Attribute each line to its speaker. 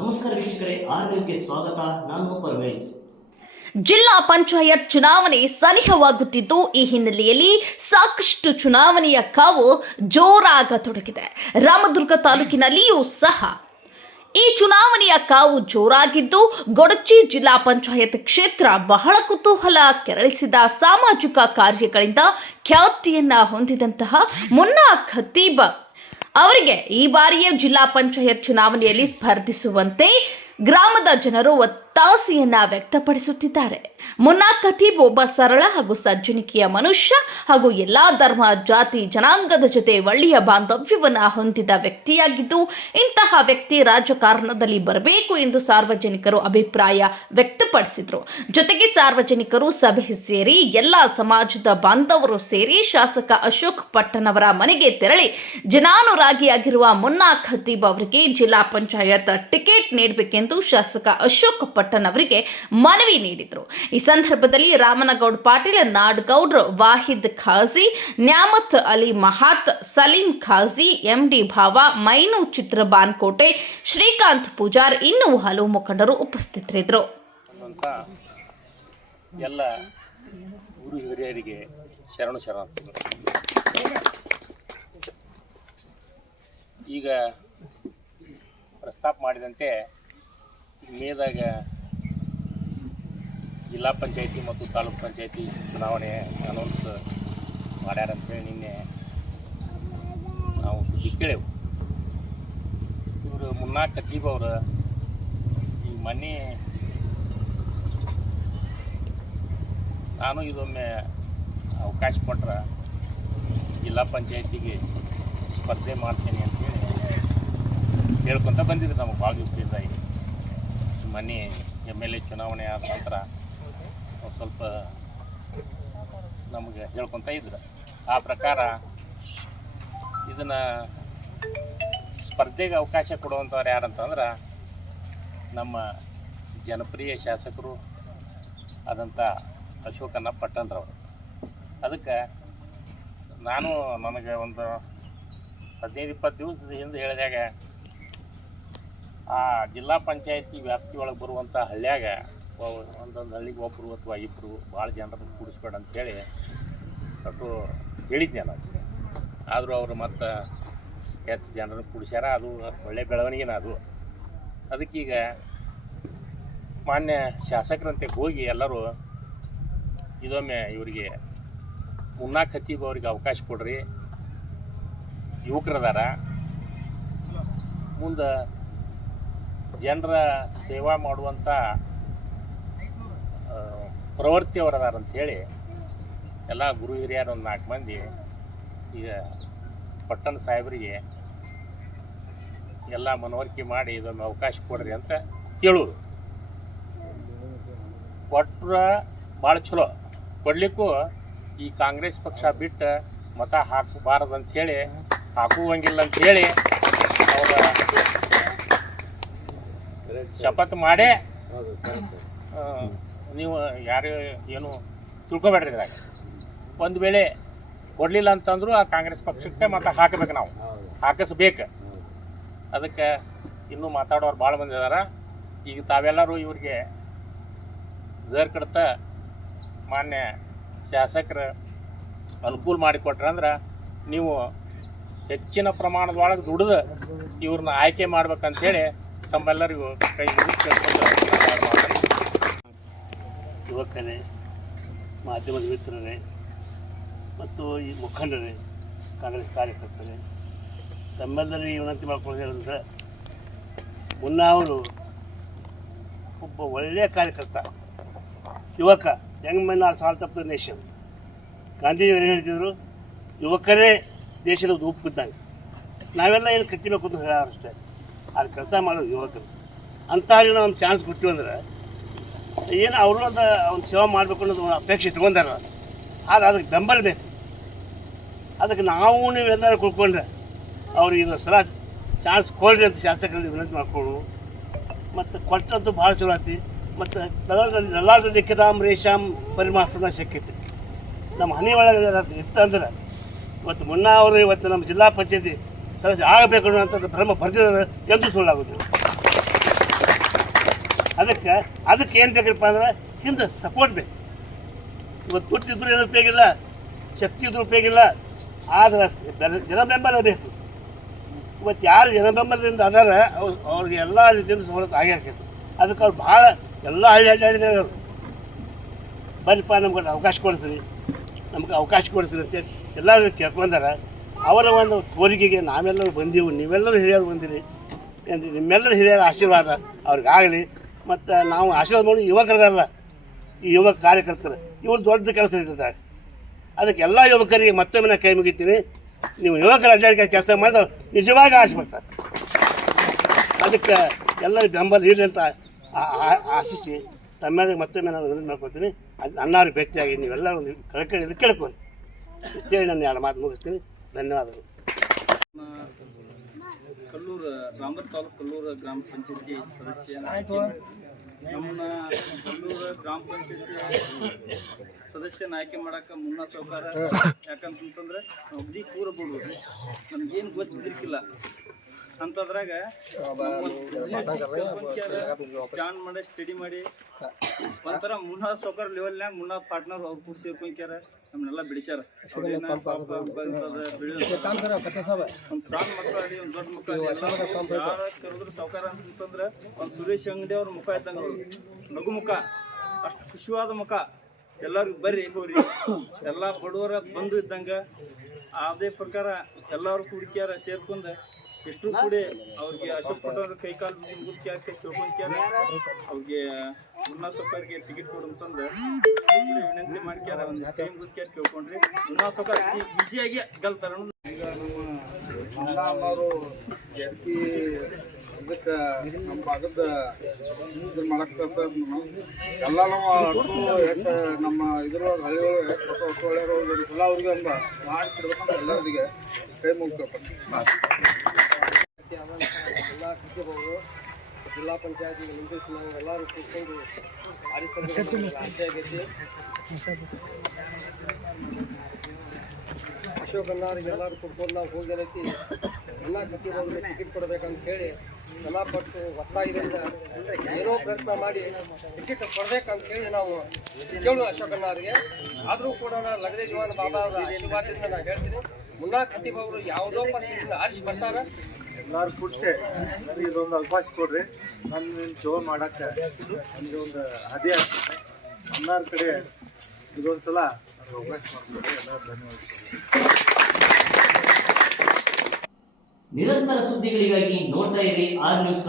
Speaker 1: ನಮಸ್ಕಾರ ವೀಕ್ಷಕರೇ, ಆರ್ ನ್ಯೂಸ್ಗೆ ಸ್ವಾಗತ. ನಾನು ಪರ್ವೇಶ್
Speaker 2: ಜಿಲ್ಲಾ ಪಂಚಾಯತ್ ಚುನಾವಣೆ ಸನಿಹವಾಗುತ್ತಿದ್ದು, ಈ ಹಿನ್ನೆಲೆಯಲ್ಲಿ ಸಾಕಷ್ಟು ಚುನಾವಣೆಯ ಕಾವು ಜೋರಾಗತೊಡಗಿದೆ ರಾಮದುರ್ಗ ತಾಲೂಕಿನಲ್ಲಿಯೂ ಸಹ ಈ ಚುನಾವಣೆಯ ಕಾವು ಜೋರಾಗಿದ್ದು, ಗೊಡಚಿ ಜಿಲ್ಲಾ ಪಂಚಾಯತ್ ಕ್ಷೇತ್ರ ಬಹಳ ಕುತೂಹಲ ಕೆರಳಿಸಿದ ಸಾಮಾಜಿಕ ಕಾರ್ಯಗಳಿಂದ ಖ್ಯಾತಿಯನ್ನ ಹೊಂದಿದಂತಹ ಮುನ್ನಾ ಖತೀಬ್ ಅವರಿಗೆ ಈ ಬಾರಿಯ ಜಿಲ್ಲಾ ಪಂಚಾಯತ್ ಚುನಾವಣೆಯಲ್ಲಿ ಸ್ಪರ್ಧಿಸುವಂತೆ ಗ್ರಾಮದ ಜನರು ಒತ್ತಾಸೆಯನ್ನ ವ್ಯಕ್ತಪಡಿಸುತ್ತಿದ್ದಾರೆ. ಮುನ್ನಾ ಖತೀಬ್ ಒಬ್ಬ ಸರಳ ಹಾಗೂ ಸಜ್ಜನಿಕೆಯ ಮನುಷ್ಯ ಹಾಗೂ ಎಲ್ಲಾ ಧರ್ಮ, ಜಾತಿ, ಜನಾಂಗದ ಜೊತೆ ಒಳ್ಳೆಯ ಬಾಂಧವ್ಯವನ್ನ ಹೊಂದಿದ ವ್ಯಕ್ತಿಯಾಗಿದ್ದು, ಇಂತಹ ವ್ಯಕ್ತಿ ರಾಜಕಾರಣದಲ್ಲಿ ಬರಬೇಕು ಎಂದು ಸಾರ್ವಜನಿಕರು ಅಭಿಪ್ರಾಯ ವ್ಯಕ್ತಪಡಿಸಿದರು. ಜೊತೆಗೆ ಸಾರ್ವಜನಿಕರು ಸಭೆ ಸೇರಿ ಎಲ್ಲ ಸಮಾಜದ ಬಾಂಧವರು ಸೇರಿ ಶಾಸಕ ಅಶೋಕ್ ಪಟ್ಟಣವರ ಮನೆಗೆ ತೆರಳಿ, ಜನಾನುರಾಗಿಯಾಗಿರುವ ಮುನ್ನಾ ಖತೀಬ್ ಅವರಿಗೆ ಜಿಲ್ಲಾ ಪಂಚಾಯತ್ ಟಿಕೆಟ್ ನೀಡಬೇಕೆಂದು ಶಾಸಕ ಅಶೋಕ್ ಪಟ್ಟಣ್ ಅವರಿಗೆ ಮನವಿ ನೀಡಿದರು. ಈ ಸಂದರ್ಭದಲ್ಲಿ ರಾಮನಗೌಡ್ ಪಾಟೀಲ್, ನಾಡ್ಗೌಡ್ರು ವಾಹಿದ್ ಖಾಜಿ, ನ್ಯಾಮತ್ ಅಲಿ ಮಹಾತ್, ಸಲೀಂ ಖಾಜಿ, ಎಂಡಿ ಭಾವ, ಮೈನು ಚಿತ್ರ ಬಾನ್ಕೋಟೆ ಶ್ರೀಕಾಂತ್ ಪೂಜಾರ್ ಇನ್ನೂ ಹಲವು ಮುಖಂಡರು ಉಪಸ್ಥಿತರಿದ್ದರು.
Speaker 3: ಎಲ್ಲ ಶರಣು ಶರಣಾರ್ಥಿಗಳು. ಈಗ ಪ್ರಸ್ತಾಪ ಮಾಡಿದಂತೆ ಮೇದಾಗ ಜಿಲ್ಲಾ ಪಂಚಾಯತಿ ಮತ್ತು ತಾಲೂಕು ಪಂಚಾಯತಿ ಚುನಾವಣೆ ಅನೌನ್ಸ್ ಮಾಡ್ಯಾರಂತೇಳಿ ನಿನ್ನೆ ನಾವು ಸುದ್ದಿ ಕೇಳೇವು. ಇವರು ಮುನ್ನಾ ಕತೀಬ್ ಅವರು ಈ ಮನೆ ನಾನು ಇದೊಮ್ಮೆ ಅವಕಾಶ ಕೊಟ್ರೆ ಜಿಲ್ಲಾ ಪಂಚಾಯತಿಗೆ ಸ್ಪರ್ಧೆ ಮಾಡ್ತೀನಿ ಅಂತೇಳಿ ಹೇಳ್ಕೊತ ಬಂದಿದ್ರು, ನಮಗೆ ಭಾಳ ದಿವಸದಿಂದ ಮೊನ್ನೆ ಎಂ ಎಲ್ ಎ ಚುನಾವಣೆ ಆದ ನಂತರ ಸ್ವಲ್ಪ ನಮಗೆ ಹೇಳ್ಕೊತ ಇದ್ರು. ಆ ಪ್ರಕಾರ ಇದನ್ನು ಸ್ಪರ್ಧೆಗೆ ಅವಕಾಶ ಕೊಡುವಂಥವ್ರು ಯಾರಂತಂದ್ರೆ ನಮ್ಮ ಜನಪ್ರಿಯ ಶಾಸಕರು ಆದಂಥ ಅಶೋಕನ ಪಟ್ಟಣ್ರವರು ಅದಕ್ಕೆ ನಾನು ನನಗೆ ಒಂದು ಹದಿನೈದು ಇಪ್ಪತ್ತು ದಿವಸದ ಹಿಂದೆ ಹೇಳಿದಾಗ ಆ ಜಿಲ್ಲಾ ಪಂಚಾಯತಿ ವ್ಯಾಪ್ತಿಯೊಳಗೆ ಬರುವಂಥ ಹಳ್ಳಿಯಾಗ ಒಂದೊಂದು ಹಳ್ಳಿಗೆ ಒಬ್ಬರು ಅಥವಾ ಇಬ್ಬರು ಭಾಳ ಜನರನ್ನು ಕೂಡಿಸ್ಬೇಡ ಅಂತೇಳಿ ಅಷ್ಟು ಹೇಳಿದ್ದೆ ನಾನು. ಆದರೂ ಅವರು ಮತ್ತು ಹೆಚ್ಚು ಜನರನ್ನು ಕೂಡಿಸ್ಯಾರ. ಅದು ಒಳ್ಳೆ ಬೆಳವಣಿಗೆನ ಅದು. ಅದಕ್ಕೀಗ ಮಾನ್ಯ ಶಾಸಕರಂತೆ ಹೋಗಿ ಎಲ್ಲರೂ ಇದೊಮ್ಮೆ ಇವರಿಗೆ ಮುನ್ನಾ ಖತೀಬ್ ಅವ್ರಿಗೆ ಅವಕಾಶ ಕೊಡ್ರಿ. ಯುವಕರದಾರ. ಮುಂದೆ ಜನರ ಸೇವಾ ಮಾಡುವಂಥ ಪ್ರವೃತ್ತಿ ಅಂಥೇಳಿ ಎಲ್ಲ ಗುರು ಹಿರಿಯರು ಒಂದು ನಾಲ್ಕು ಮಂದಿ ಈಗ ಪಟ್ಟಣ ಸಾಹೇಬರಿಗೆ ಎಲ್ಲ ಮನವರಿಕೆ ಮಾಡಿ ಇದೊಂದು ಅವಕಾಶ ಕೊಡ್ರಿ ಅಂತ ಕೇಳುವುದು. ಕೊಟ್ರ ಭಾಳ ಚಲೋ. ಕೊಡಲಿಕ್ಕೂ ಈ ಕಾಂಗ್ರೆಸ್ ಪಕ್ಷ ಬಿಟ್ಟು ಮತ ಹಾಕಬಾರದು ಅಂಥೇಳಿ ಹಾಕುವಂಗಿಲ್ಲ ಅಂಥೇಳಿ ಅವರ ಶಪಥ ಮಾಡೇ ನೀವು ಯಾರು ಏನು ತಿಳ್ಕೊಬೇಡ್ರಿ ಇದ್ರಾಗ. ಒಂದು ವೇಳೆ ಕೊಡಲಿಲ್ಲ ಅಂತಂದ್ರೂ ಆ ಕಾಂಗ್ರೆಸ್ ಪಕ್ಷಕ್ಕೆ ಮತ್ತೆ ಹಾಕಬೇಕು ನಾವು. ಹಾಕಿಸ್ಬೇಕು. ಅದಕ್ಕೆ ಇನ್ನೂ ಮಾತಾಡೋರು ಭಾಳ ಮಂದಿ ಇದಾರ ಈಗ ತಾವೆಲ್ಲರೂ ಇವ್ರಿಗೆ ಜರ್ ಕಡ್ತ ಮಾನ್ಯ ಶಾಸಕರು ಅನುಕೂಲ ಮಾಡಿಕೊಟ್ರೆ ಅಂದ್ರೆ ನೀವು ಹೆಚ್ಚಿನ ಪ್ರಮಾಣದೊಳಗೆ ದುಡಿದು ಇವ್ರನ್ನ ಆಯ್ಕೆ ಮಾಡ್ಬೇಕಂತೇಳಿ ತಮ್ಮೆಲ್ಲರಿಗೂ ಕೈ
Speaker 4: ಯುವಕರೇ ಮಾಧ್ಯಮದ ಮಿತ್ರರೇ ಮತ್ತು ಈ ಮುಖಂಡರೇ, ಕಾಂಗ್ರೆಸ್ ಕಾರ್ಯಕರ್ತರೇ ತಮ್ಮೆಲ್ಲರಿಗೆ ವಿನಂತಿ ಮಾಡ್ಕೊಳ್ಳೋದೇನೆಂದರೆ ಮುನ್ನ ಅವರು ಒಬ್ಬ ಒಳ್ಳೆಯ ಕಾರ್ಯಕರ್ತ, ಯುವಕ, young men are salt of the nation. ಗಾಂಧೀಜಿಯವರು ಏನು ಹೇಳ್ತಿದ್ರು? ಯುವಕರೇ ದೇಶದ ಉಪ್ಪಿದ್ದಂಗೆ ನಾವೆಲ್ಲ ಏನು ಕಟ್ಟಿಬೇಕು ಅಂತ ಹೇಳೋರಷ್ಟೇ ಅಲ್ಲಿ ಕೆಲಸ ಮಾಡೋದು ಯುವಕರು. ಅಂಥವ್ರಿಗೆ ನಾವು ಚಾನ್ಸ್ ಕೊಟ್ಟಿವಿ ಅಂದ್ರೆ, ಏನು ಅವರು ಒಂದು ಒಂದು ಸೇವೆ ಮಾಡಬೇಕು ಅನ್ನೋದು ಒಂದು ಅಪೇಕ್ಷೆ ಇಟ್ಕೊಂಡಾರ ಆದ್ರೆ ಅದಕ್ಕೆ ಬೆಂಬಲ ಬೇಕು. ಅದಕ್ಕೆ ನಾವು ನೀವೆಲ್ಲರೂ ಕುಳ್ಕೊಂಡ್ರೆ ಅವ್ರಿಗೆ ಇದು ಸಲ ಚಾನ್ಸ್ ಕೊಡ್ರಿ ಅಂತ ಶಾಸಕರಲ್ಲಿ ವಿನಂತಿ ಮಾಡಿಕೊಡು, ಮತ್ತು ಕೊಟ್ಟದ್ದು ಭಾಳ ಚಲೋ ಐತಿ ಮತ್ತು ಲಲಾಟದಲ್ಲಿ ಲಲಾಟದಲ್ಲಿ ಲಿಖಿತಾಮ್ ರೇಷಾಮ್ ಪರಿಮಾಷ್ಟನ ಶಕ್ಯತೆ. ನಮ್ಮ ಹನಿ ಒಳಗೆ ಇತ್ತಂದ್ರೆ, ಇವತ್ತು ಮುನ್ನ ಅವರು ಇವತ್ತು ನಮ್ಮ ಜಿಲ್ಲಾ ಪಂಚಾಯತಿ ಸದಸ್ಯ ಆಗಬೇಕು ಅನ್ನುವಂಥದ್ದು ಭ್ರಮ ಬರ್ದಿರೋದು ಎಂದೂ ಸುಳ್ಳಾಗೋದಿಲ್ಲ. ಅದಕ್ಕೆ ಅದಕ್ಕೆ ಏನು ಬೇಕಪ್ಪ ಅಂದ್ರೆ ಹಿಂದೆ ಸಪೋರ್ಟ್ ಬೇಕು. ಇವತ್ತು ದುಡ್ಡಿದ್ರು ಏನು ಉಪಯೋಗಿಲ್ಲ ಶಕ್ತಿ ಇದ್ರೂ ಉಪಯೋಗಿಲ್ಲ ಆದ್ರೆ ಜನ ಬೆಂಬಲ ಬೇಕು. ಇವತ್ತು ಯಾರು ಜನ ಬೆಂಬಲದಿಂದ ಅದಾರ ಅವ್ರು ಅವ್ರಿಗೆ ಎಲ್ಲ ರೀತಿಯಿಂದ ಸವಲತ್ತು ಆಗೇ ಆಕೈತಿ ಅದಕ್ಕೆ ಅವ್ರು ಭಾಳ ಎಲ್ಲ ಹಳ್ಳಿ ಅಡ್ಡಾಡಿದ್ದಾರೆ ಅವರು. ಬರ್ರಿಪ್ಪ ನಮ್ಗೆ ಅವಕಾಶ ಕೊಡಿಸ್ರಿ, ನಮ್ಗೆ ಅವಕಾಶ ಕೊಡಿಸ್ರಿ ಅಂತೇಳಿ ಎಲ್ಲರೂ ಕೇಳ್ಕೊಂಡಾರ. ಅವರ ಒಂದು ಕೋರಿಕೆಗೆ ನಾವೆಲ್ಲರೂ ಬಂದೀವು, ನೀವೆಲ್ಲರೂ ಹಿರಿಯರು ಬಂದಿರಿ ಎಂದು ನಿಮ್ಮೆಲ್ಲರ ಹಿರಿಯರ ಆಶೀರ್ವಾದ ಅವ್ರಿಗಾಗಲಿ. ಮತ್ತು ನಾವು ಆಶೀರ್ವಾದ ಮಾಡಿ ಯುವಕರದಲ್ಲ, ಈ ಯುವಕ ಕಾರ್ಯಕರ್ತರು. ಇವರು ದೊಡ್ಡ ಕೆಲಸ ಇದ್ದಾರೆ ಅದಕ್ಕೆ ಎಲ್ಲ ಯುವಕರಿಗೆ ಮತ್ತೊಮ್ಮೆ ನಾನು ಕೈ ಮುಗಿತೀನಿ. ನೀವು ಯುವಕರ ಅಡ್ಡಾಡಿಕೆ ಕೆಲಸ ಮಾಡಿದ್ರೆ ನಿಜವಾಗಿ ಆಸೆ ಬರ್ತಾರೆ ಅದಕ್ಕೆ ಎಲ್ಲರ ಬೆಂಬಲ ಇರಲಿ ಅಂತ ಆಶಿಸಿ ತಮ್ಮೆಲ್ಲ ಮತ್ತೊಮ್ಮೆ ನಾನು ವಿನಂತಿ ಮಾಡ್ಕೊತೀನಿ ಅದು ಅಣ್ಣವ್ರಿಗೆ ಭೇಟಿಯಾಗಿ ನೀವೆಲ್ಲ ಒಂದು ಇದು ಕೇಳ್ಕೊಂಡು ಇಷ್ಟೇ ನಾನು ಎರಡು ಮಾತು ಮುಗಿಸ್ತೀನಿ. ಧನ್ಯವಾದಗಳು.
Speaker 5: ಕಲ್ಲೂರು ರಾಮರ್ ತಾಲೂಕು ಕಲ್ಲೂರು ಗ್ರಾಮ ಪಂಚಾಯತಿ ಸದಸ್ಯ. ನಮ್ಮನ್ನ ಕಲ್ಲೂರು ಗ್ರಾಮ ಪಂಚಾಯತಿ ಸದಸ್ಯನ ಆಯ್ಕೆ ಮಾಡಕ್ಕೆ ಮುನ್ನ ಸೌಕಾರ ಯಾಕಂತಂತಂದ್ರೆ ಅಗ್ದಿ ಕೂರ ಬಿಡ್ಬೋದು ನಮ್ಗೇನು ಗೊತ್ತಿದ್ದಿರ್ಕಿಲ್ಲ ಅಂತದ್ರಾಗ ಜಾನ್ ಮಾಡಿ, ಸ್ಟಡಿ ಮಾಡಿ. ಒಂಥರ ಮುನ್ನಾ ಸೌಕರ್ ಲೆವೆಲ್ನ್ಯಾಗ ಮುನ್ನಾ ಪಾರ್ಟ್ನರ್ ಅವ್ರು ಕೂಡ ಸೇರ್ಕೊಂಡ್ಯಾರ ನಮ್ಮನ್ನೆಲ್ಲ ಬಿಡಿಸ್ಯಾರ. ಒಂದು ಸಣ್ಣ ಮಕ್ಕಳು ಒಂದು ದೊಡ್ಡ ಮಕ್ಕಳು ಯಾರ ಕರೆದ್ರು ಸೌಕರ್ ಅಂತಂದ್ರೆ ಒಂದು ಸುರೇಶ್ ಅಂಗಡಿ ಅವ್ರ ಮುಖ ಇದ್ದಂಗ ನಗು ಮುಖ. ಅಷ್ಟು ಖುಷಿವಾದ ಮುಖ. ಎಲ್ಲರಿಗೂ ಬರ್ರಿ ಹೋಗ್ರಿ. ಎಲ್ಲ ಬಡವರ ಬಂದು ಇದ್ದಂಗ. ಅದೇ ಪ್ರಕಾರ ಎಲ್ಲರೂ ಕುಡಿಕ್ಯಾರ ಸೇರ್ಕೊಂಡ ಎಷ್ಟು ಕೂಡ ಅವ್ರಿಗೆ ಅಶೋಕ್ ಪಟ್ಟವ್ರ ಕೈ ಕಾಲು ಮುಗ್ದು ಹಾಕಿ ಕೇಳ್ಕೊಂಡ್ಯಾರ ಅವ್ರಿಗೆ ಮುನ್ನಾ ಸೊಕ್ಕರ್ಗೆ ಟಿಕೆಟ್ ಕೊಡು ಅಂತಂದ್ರೆ ವಿನಂತಿ ಮಾಡ್ಕ್ಯಾರ ಒಂದು ಕೈ ಮುಗ್ದು ಕೇಳ್ಕೊಂಡ್ರಿ. ಮುನ್ನಾ ಸೊಕ್ಕರ್ ಬಿಸಿಯಾಗಿ ಗೆಲ್ತಾರ
Speaker 6: ಈಗ ನಮ್ಮ ಅಣ್ಣವರು ಎಲ್ ಪಿ ಇದಕ್ಕೆ ನಮ್ಮ ಭಾಗದ ಮಾಡಕ್ಕೆ ಎಲ್ಲ ನಮ್ಮ ಹೆಚ್ಚು ನಮ್ಮ ಇದ್ರೊಳಗೆ ಹಳ್ಳಿ ಒಳಗೆ ಎಲ್ಲ ಅವ್ರಿಗೆ ಒಂದು ಮಾಡಿ ಕೊಡ್ಬೇಕಂತ ಎಲ್ಲರಿಗೆ ಕೈ ಮುಗ್ತಪ್ಪ
Speaker 7: ಕೃಷಿಭವರು ಜಿಲ್ಲಾ ಪಂಚಾಯತಿ ನಿರ್ದೇಶನ ಎಲ್ಲರೂ ಕೂತ್ಕೊಂಡು ಆರಿಸಲು ಆಸೆ ಆಗೈತಿ ಅಶೋಕ್ ಅನ್ನಾರಿಗೆ ಎಲ್ಲರೂ ಕುಡ್ಕೊಂಡು ನಾವು ಹೋಗಿರೈತಿ ಎಲ್ಲ ಕೃಷಿಭವರಿಗೆ ಟಿಕೆಟ್ ಕೊಡಬೇಕಂತ ಹೇಳಿ ಎಲ್ಲ ಪಟ್ಟು ಒತ್ತಾಯದಿಂದ ಏನೋ ಪ್ರಯತ್ನ ಮಾಡಿ ಟಿಕೆಟ್ ಕೊಡಬೇಕಂತ ಹೇಳಿ ನಾವು ಕೇಳು ಅಶೋಕ್ ಅನ್ನಾರಿಗೆ ಆದರೂ ಕೂಡ ನಾನು ಲಗಡೆ ಜೀವನ ಬಾಬಾ ಅವರ ಆಶೀರ್ವಾದದಿಂದ ನಾನು ಹೇಳ್ತೀನಿ. ಮುನ್ನಾ ಕಟ್ಟಿಬವರು ಯಾವುದೋ ಪಕ್ಷದಿಂದ ಆರಿಸಿ ಬರ್ತಾರೆ.
Speaker 6: ಎಲ್ಲರೂ ಖುಷಿ ನನಗೆ ಇದೊಂದು ಅವಕಾಶ ಕೊಡ್ರಿ. ನನ್ನ ನಿಮ್ಮ ಶೋ ಮಾಡಕ್ಕೆ ನನಗೆ ಒಂದು ಅದೇ ಎಲ್ಲರ ಕಡೆ ಇದೊಂದು ಸಲ ನನಗೆ ಅವಕಾಶ ಮಾಡಿಕೊಡ್ರಿ ಎಲ್ಲರೂ ಧನ್ಯವಾದ
Speaker 1: ನಿರಂತರ ಸುದ್ದಿಗಳಿಗಾಗಿ ನೋಡ್ತಾ ಇರಿ ಆರ್ ನ್ಯೂಸ್